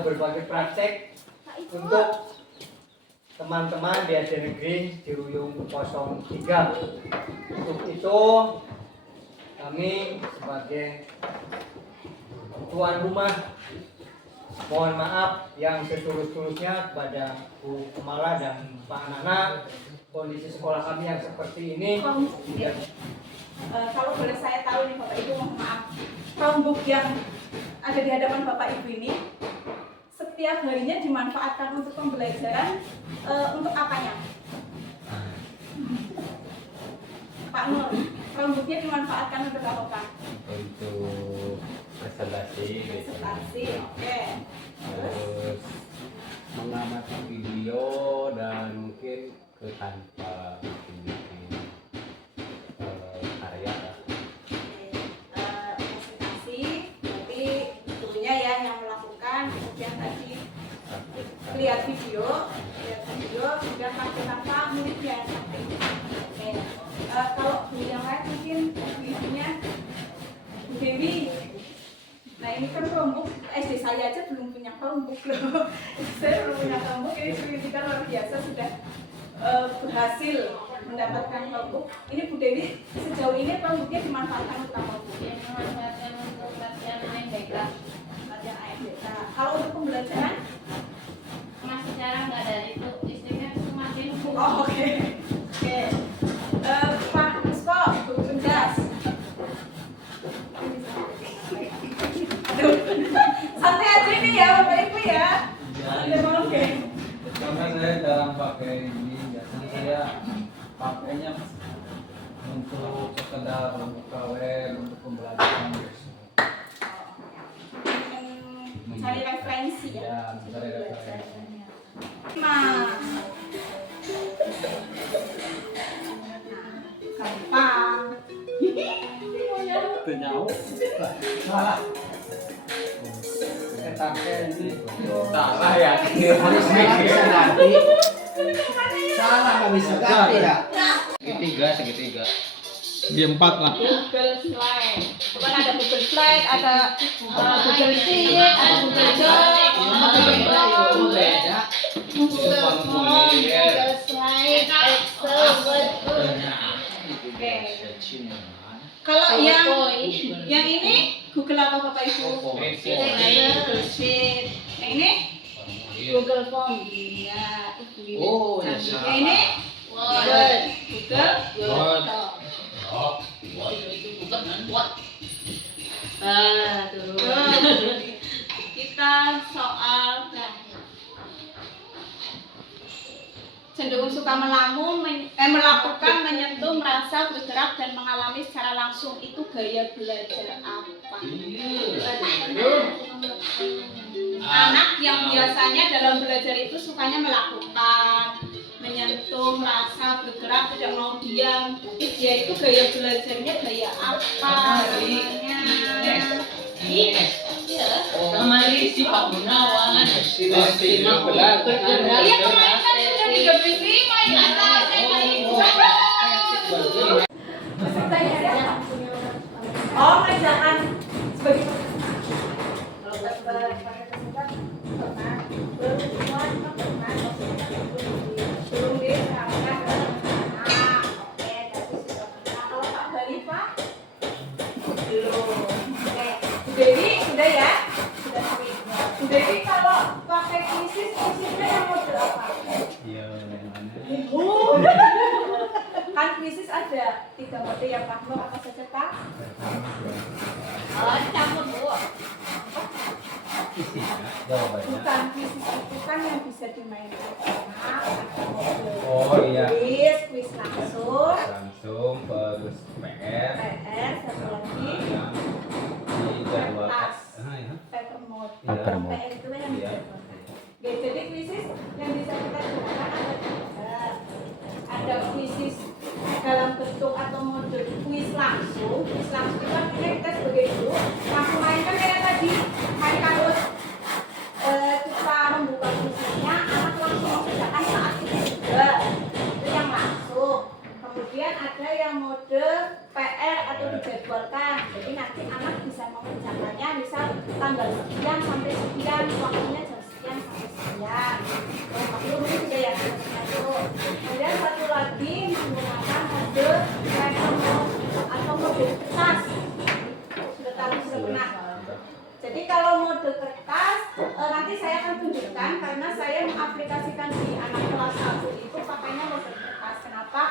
Berbagi praktek untuk teman-teman di SD Negeri Ciruyung 03. Untuk itu kami sebagai tuan rumah mohon maaf yang setulus-tulusnya kepada Bu Kemala dan Pak Nana. Kondisi sekolah kami yang seperti ini. Kalau boleh saya tahu nih Bapak Ibu, mohon maaf, Chromebook yang ada di hadapan Bapak Ibu ini setiap harinya dimanfaatkan untuk pembelajaran, untuk apanya? Pak Nur, Chromebooknya dimanfaatkan untuk apa Pak? Untuk presentasi, oke. terus mengamati video dan mungkin ke tanpa bikin karya lah. Presentasi, berarti gurunya ya yang melakukan, kemudian tadi lihat video, sudah pakai tanpa muridnya. Oke. Kalau guru yang lain mungkin ibunya Bu Dewi. Nah ini kan Chromebook, SD saya aja belum punya Chromebook loh. Saya belum punya Chromebook, ini kita luar biasa sudah berhasil mendapatkan Chromebook. Ini Bu Dewi, sejauh ini Chromebooknya dimanfaatkan untuk apa Bu? Dimanfaatkan untuk latihan AMBK. Latihan AMBK. Kalau untuk pembelajaran? Masih jarang nggak ada itu, listriknya semakin Oh oke. Pak Musko, Bu Pendas. Aduh, santai aja ini ya Bapak Ibu ya. Oke. Karena saya jarang pakai ini, biasanya saya pakainya untuk sekedar membuka web, untuk pembelajaran. Cari referensi ya. Ya, mencari referensi. Mas. Gampang. Penyau. Salah. Saya pakai ini. Salah ya, Harus bisa ganti. Salah nggak bisa ganti ya. segitiga. Di 4 lah. Google Slide. Kan ada Google Slide, ada Google Sheet, ada Google Doc, ada Google Beda. Google Form, Google Slide, Excel, Word. Oke. Kalau yang ini Google apa Bapak Ibu? Google Sheet. Yang ini Google Form. iya, itu. Oh, ya Yang ini Word. Google Doc. Kita soal cenderung suka melakukan, menyentuh, merasa, bergerak, dan mengalami secara langsung. Itu gaya belajar apa? Anak yang biasanya dalam belajar itu sukanya melakukan, menyentuh, merasa, bergerak, tidak mau diam. Dia itu gaya belajarnya gaya apa? Namanya? Kemarin si Pak Gunawan Iya kemarin kan sudah 35 ya Oh jangan sebagai Dewi sudah ya? Sudah sering. Dewi kalau pakai krisisnya yang model apa? Iya, Kan krisis ada 3 model yang Pak Nur apa saja Pak? Campur Bu. Bukan krisis itu kan yang bisa dimainkan anak. Oh iya. Kuis langsung. Terus PR. Satu lagi. Di jadwal. Paper mode. Paper mode. PR itu yang dijadwalkan. Oke, jadi krisis yang bisa kita gunakan ada 3. Ada krisis dalam bentuk atau mode kuis langsung. Kuis langsung itu artinya kita sebagai guru langsung mainkan kayak tadi main karut. Kita membuka kuisnya, anak langsung mengerjakan saat itu juga. Itu yang langsung. Kemudian ada yang mode PR atau dijadwalkan. Jadi nanti anak bisa mengerjakannya misal tanggal sekian sampai sekian, waktunya jam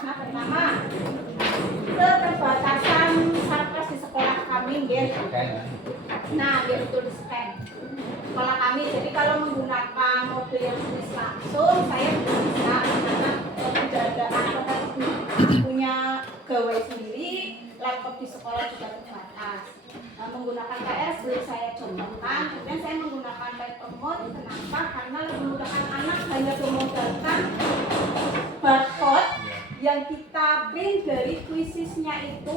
Nah, pertama, keterbatasan sarkas di sekolah kami, nggih. Nah, dia betul di scan sekolah kami. Jadi kalau menggunakan mode yang tulis langsung, saya belum bisa karena tidak ada anak punya gawai sendiri, laptop di sekolah juga terbatas. Nah, menggunakan KS belum saya contohkan. Kemudian saya menggunakan paper mode. Kenapa? Karena lebih memudahkan anak hanya memodalkan barcode yang kita print dari quizisnya itu.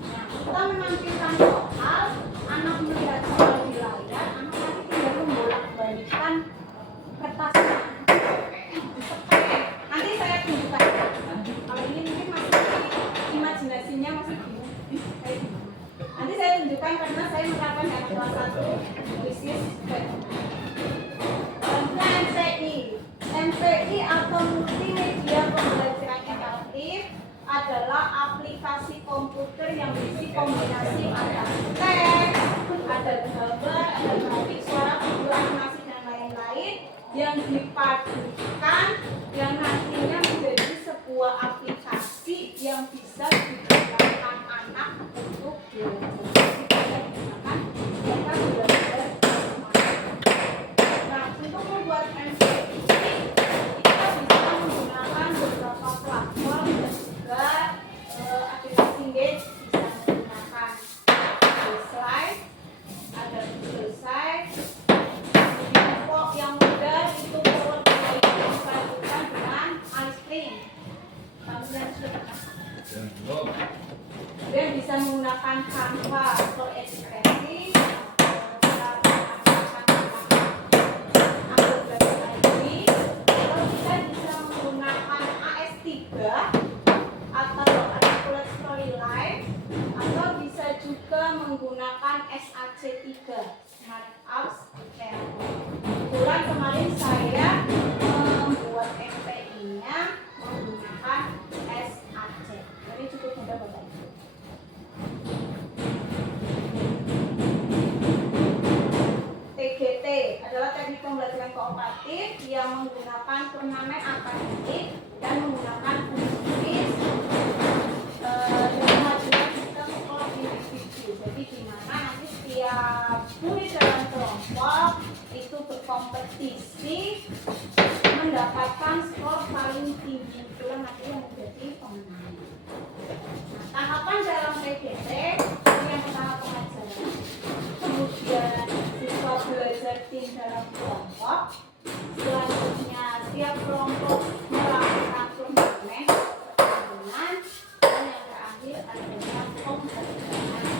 Nah, kita menampilkan soal, anak melihat soal di layar, anak nanti tinggal membolak-balikkan kertasnya. Nanti saya tunjukkan. Kalau ini mungkin masih imajinasinya masih bingung. Nanti saya tunjukkan karena saya menerapkan yang kelas 1 quizis. MPI atau multimedia pembelajaran interaktif adalah aplikasi komputer yang berisi kombinasi antara teks, ada gambar, ada grafik, suara, video, animasi dan lain-lain yang dipadukan yang nantinya menjadi sebuah aplikasi yang bisa digunakan anak untuk belajar. Mereka belajar. Nah, untuk membuat MPI kita bisa menggunakan beberapa platform dan juga aplikasi Engage bisa menggunakan slide, ada Google Slide, info yang mudah itu PowerPoint dipadukan dengan iStream. Kemudian bisa menggunakan Canva for Education. Menggunakan SAC3 Smart Apps Creator. Kebetulan kemarin saya membuat MPI-nya menggunakan SAC. Jadi cukup mudah Bapak Ibu. TGT adalah teknik pembelajaran kooperatif yang menggunakan turnamen akademik dan menggunakan kuis jadi di mana nanti setiap murid dalam kelompok itu berkompetisi mendapatkan skor paling tinggi, itulah nanti yang menjadi pemenang. Nah, tahapan dalam PGT ini yang pertama pengajaran, kemudian siswa belajar tim dalam kelompok, selanjutnya tiap kelompok melakukan turnamen pertandingan, dan yang terakhir adalah pembelajaran.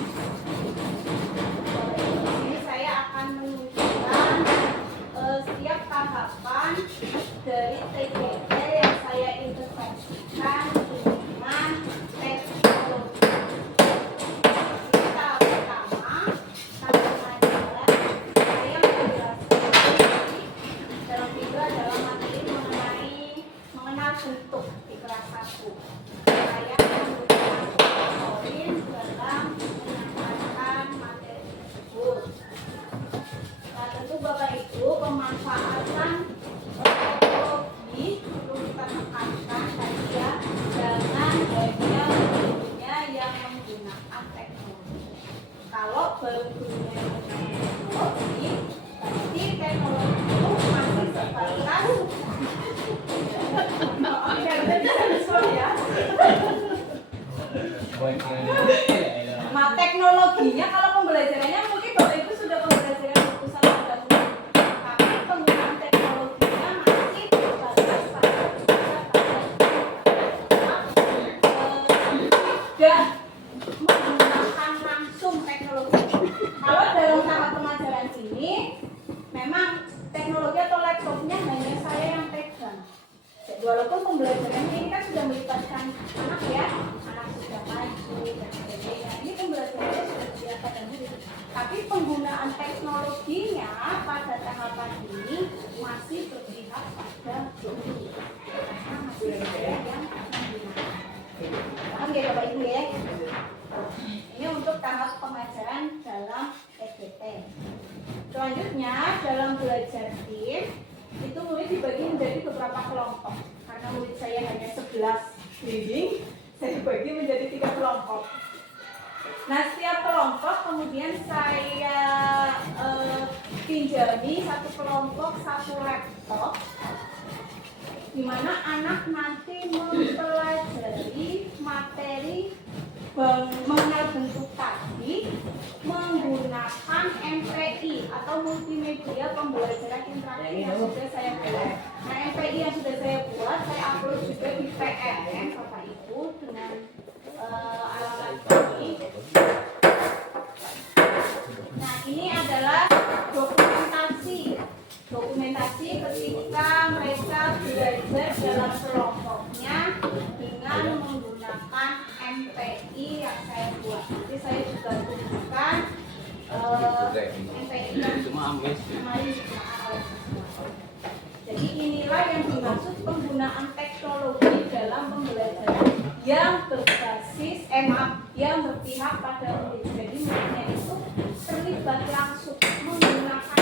Ini saya akan menunjukkan setiap tahapan dari TGT yang saya integrasikan dengan teknologi. Tahap pertama, tahap pengajaran, saya menjelaskan dalam video adalah materi mengenai mengenal bentuk di kelas 1. Saya menggunakan poin dalam menyampaikan materi tersebut. Nah, tentu Bapak Ibu pemanfaatan teknologi perlu kita tekankan saja jangan hanya gurunya yang menggunakan teknologi. Kalau baru gurunya yang menggunakan teknologi, berarti teknologi itu masih sebatas ya. Nah, teknologinya kalau pembelajarannya mungkin Bapak Ibu sudah pembelajaran berpusat pada umum, tapi penggunaan teknologinya masih terbatas pada tidak menggunakan langsung teknologi. Kalau dalam tahap pengajaran ini memang teknologi atau laptopnya hanya saya yang pegang. Walaupun pembelajarannya ini kan sudah melibatkan anak ya, anak sudah maju dan sebagainya. Ini pembelajarannya sudah biasa dan mudah. Tapi penggunaan teknologinya pada tahapan ini masih berpihak pada guru. Karena masih ada yang menggunakan. Paham ya Bapak Ibu ya? Ini untuk tahap pengajaran dalam SBT. Selanjutnya dalam belajar tim itu murid dibagi menjadi beberapa kelompok. Karena murid saya hanya 11 screening, saya bagi menjadi 3 kelompok. Nah, setiap kelompok kemudian saya pinjami satu kelompok satu laptop, di mana anak nanti mempelajari materi mengenal bentuk tadi menggunakan MPI atau multimedia pembelajaran interaktif yang sudah saya buat. Nah, MPI yang sudah saya buat saya upload juga di PNN Bapak Ibu dengan alamat ini. Nah, ini adalah dokumentasi ketika mereka belajar dalam kelompoknya dengan menggunakan MPI yang saya buat. Nanti saya juga tunjukkan MPI yang kemarin. Jadi inilah yang dimaksud penggunaan teknologi dalam pembelajaran yang berbasis yang berpihak pada murid. Jadi muridnya itu terlibat langsung menggunakan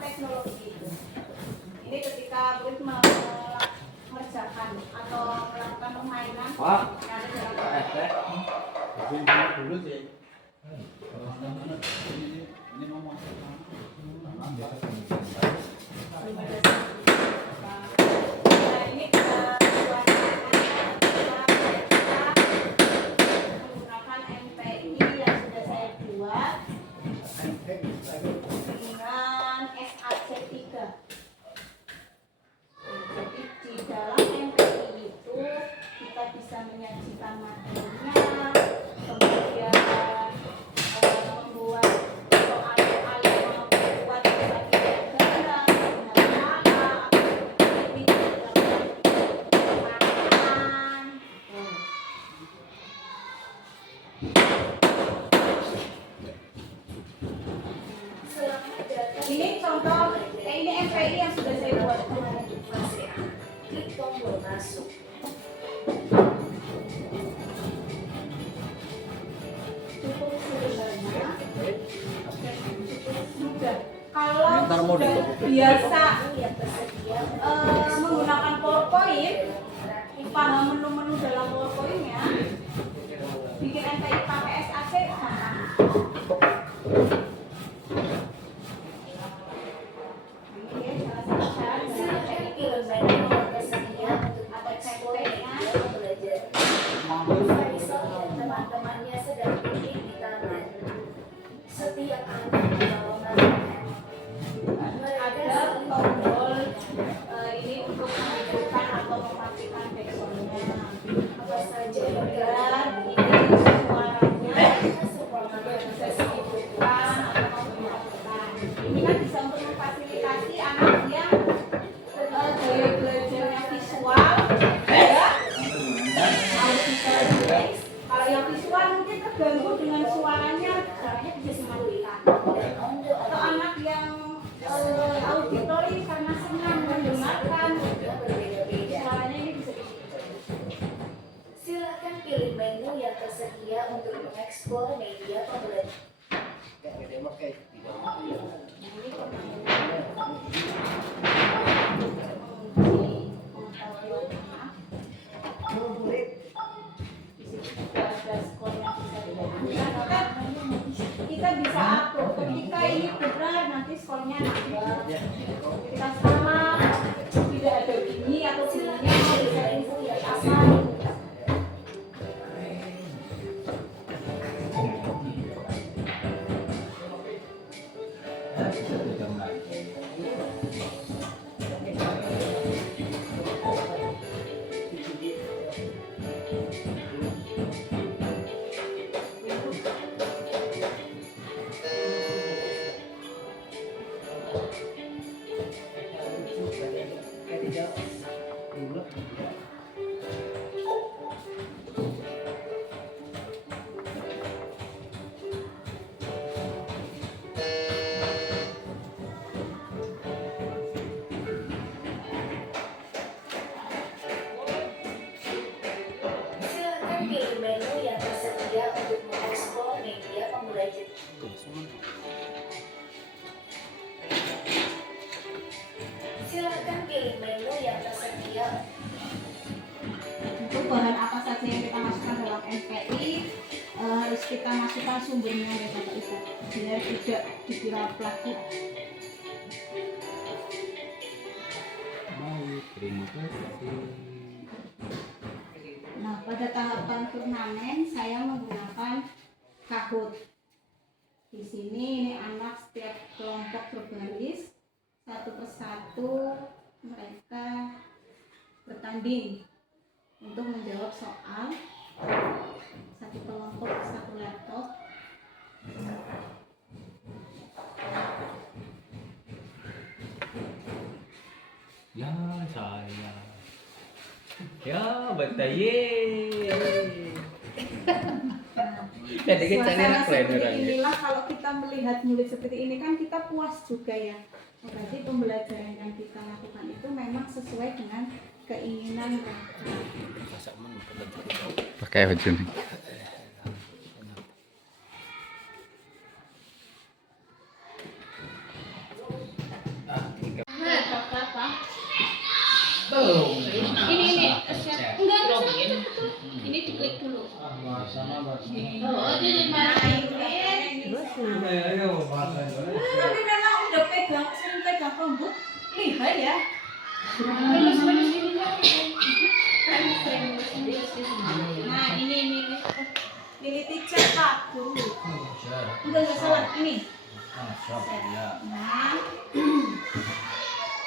teknologi itu. Ini ketika murid mengerjakan atau melakukan permainan. dulu sih. Ini mau masuk. Nah, ini menggunakan MPI yang sudah saya buat dengan SAC3. Jadi di dalam MPI itu kita bisa menyajikan materinya, kemudian membuat soal-soal yang membuat gambar, ini contoh, ini MPI yang sudah saya buat kemarin. Klik tombol masuk. Cukup sederhana, mudah. Kalau sudah biasa menggunakan PowerPoint, paham menu-menu dalam PowerPoint-nya, bikin MPI pakai SAC gampang. Silakan pilih menu yang tersedia untuk mengeksplor media pembelajaran. Bisa misalnya teman-temannya sedang duduk di taman. Setiap anak membawa mainan. Ada tombol ini untuk menghidupkan atau mematikan backsound-nya. Apa saja yang Dan terjadi. ini suaranya Semua bisa dihidupkan atau mematikan. Ini kan bisa untuk memfasilitasi anak yang gaya belajarnya visual, ya, auditor. Kalau yang visual mungkin terganggu dengan suaranya bisa dimatikan. Atau anak yang auditori karena senang mendengarkan suaranya ini bisa dimatikan. Silakan pilih menu yang tersedia untuk mengeksplor media pembelajaran. Kita bisa atur ketika ini benar nanti skornya nambah, ketika salah tidak ada bunyi atau bunyinya bisa info dari apa. Silakan pilih menu yang tersedia untuk mengeksplor media pembelajaran. Silakan pilih menu yang tersedia kita sumbernya ya Bapak Ibu, biar tidak dikira pelaku. Terima kasih. Nah, pada tahapan turnamen saya menggunakan Kahoot. Di sini ini anak setiap kelompok berbaris, satu persatu mereka bertanding untuk menjawab soal. Satu kelompok satu laptop. Ya saya. Ya betaye. Jadi kita Suasana seperti orangnya. inilah kalau kita melihat murid seperti ini kan kita puas juga ya. Berarti pembelajaran yang kita lakukan itu memang sesuai dengan keinginan mereka. Pakai baju nih. Ini enggak ini diklik dulu. Sama Oh, jadi Tapi memang udah sering pegang rambut, lihat ya. Nah ini milih teacher Pak dulu. Enggak salah ini. Nah,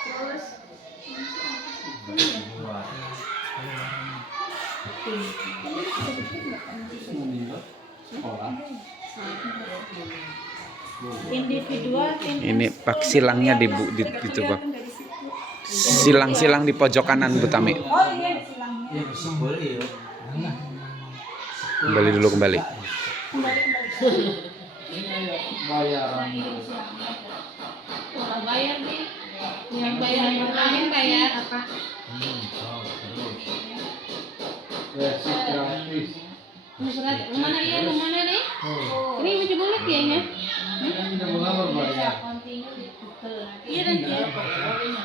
terus individual Ini pak silangnya di bu di itu pak. Silang-silang di pojok kanan Bu Tami. Oh iya silangnya. Kembali dulu kembali. orang bayar nih. Yang bayar yang lain bayar apa? Mana ya? Mana nih? Ini baju bulat ya nya? Iya dan dia.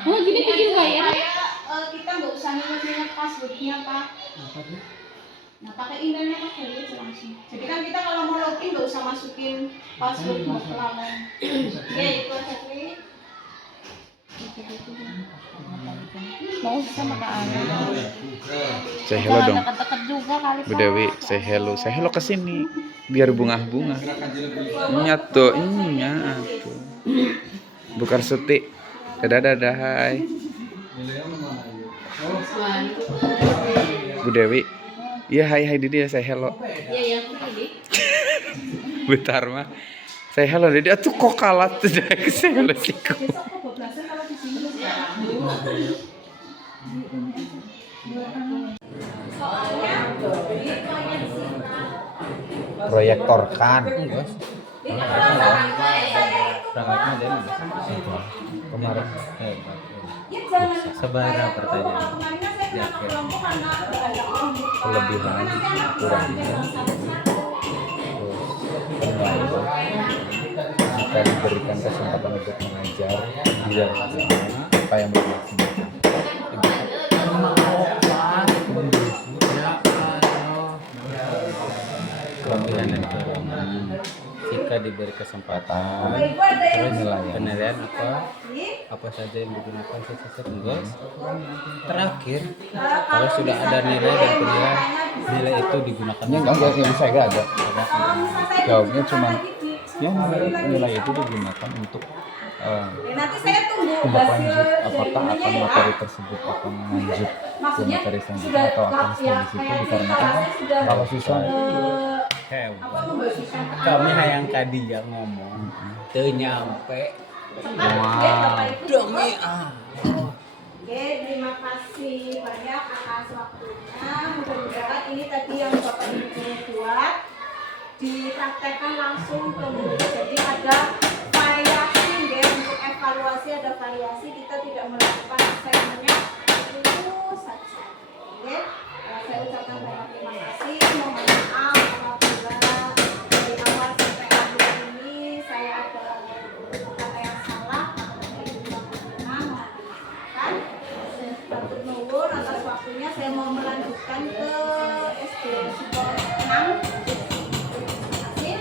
Oh, gini kecil bayar. Kita nggak usah ingat passwordnya Pak. Nah pakai emailnya Pak aja langsung. Jadi kan kita kalau mau login nggak usah masukin password mau kelamaan. Ya itu aja klik. Mau sama Kak Ana. Say hello dong. Deket-deket juga kali. Bu Dewi, say hello. Say hello ke sini. Biar bunga-bunga. Nyatu, nyatu. Bu Karsuti. Dadah, hai. Bu Dewi. Iya, hai Didi ya, say hello. Iya, yang ini. Bentar mah. Say hello Didi. Atuh kok kalah tuh dari say hello sih. Besok kebablasan kalau di sini. Soalnya proyektornya di sini. Proyektorkan. Berangkatnya dari Kemarin. Ya jangan. Sebara pertanyaan. Kemarinnya saya kenapa kelompok karena ada orang Kelebihan, kekurangan. Jika diberikan kesempatan untuk mengajar, dia apa yang bermaksud? Kelebihan dan kekurangan. Jika diberi kesempatan, terus penilaian apa saja yang digunakan sesuai tugas. Terakhir, kalau sudah ada nilai dan penilaian, nilai itu digunakannya Enggak, yang saya enggak ada. Jawabnya cuma ya nilai itu digunakan untuk nanti saya tunggu tindak hasil lanjut apakah dari akan ininya ya. materi tersebut akan lanjut ke Maksudnya materi selanjutnya sudah atau akan ya, stay di situ kayak dikarenakan saya sudah kalau siswa apa membersihkan kami hayang tadi yang ngomong teu nyampe demi Oke, terima kasih banyak atas waktunya. Mudah-mudahan ini tadi yang Bapak Ibu buat dipraktekkan langsung ke murid. Jadi ada variasi ya, untuk evaluasi ada variasi, kita tidak melakukan assignment-nya itu saja. Oke, saya ucapkan banyak terima kasih. Mohon maaf apabila dari awal sampai akhir ini saya ada kata yang salah atau Batuk nuwun atas waktunya. Saya mau melanjutkan ke SD Support 6. Terima kasih.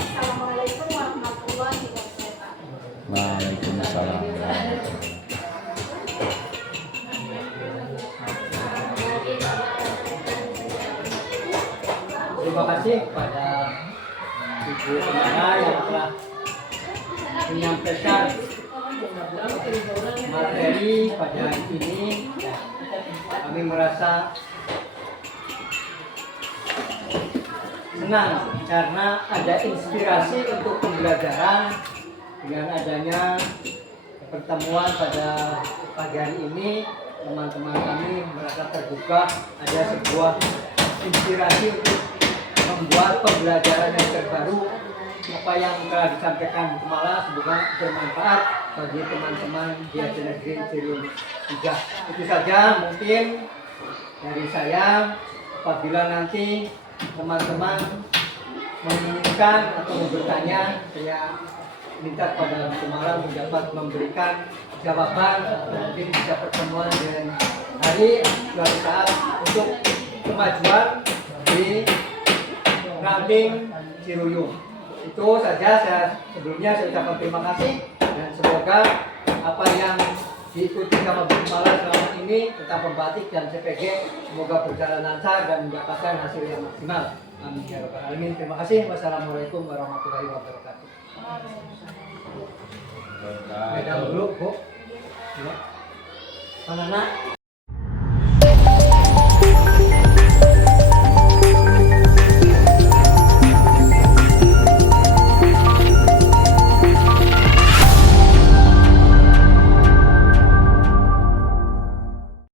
kasih kepada Ibu Semana yang telah menyampaikan materi pada hari ini. Kami merasa senang karena ada inspirasi untuk pembelajaran dengan adanya pertemuan pada pagi hari ini. Teman-teman kami merasa terbuka, ada sebuah inspirasi untuk membuat pembelajaran yang terbaru. Apa yang telah disampaikan Kumala semoga bermanfaat bagi teman-teman di SD Negeri Ciriwung 3. Itu saja mungkin dari saya. Apabila nanti teman-teman menginginkan atau bertanya, saya minta kepada Kumala untuk dapat memberikan jawaban atau mungkin bisa pertemuan dengan hari suatu saat untuk kemajuan di ranting Ciruyung. Itu saja. Sebelumnya saya ucapkan terima kasih dan semoga apa yang diikuti sama Bu Kumala selama ini tentang pembatik dan CPG semoga berjalan lancar dan mendapatkan hasil yang maksimal. Amin ya rabbal alamin. Terima kasih. Wassalamualaikum warahmatullahi wabarakatuh. Beda dulu, Bu. Ya. Mana nak?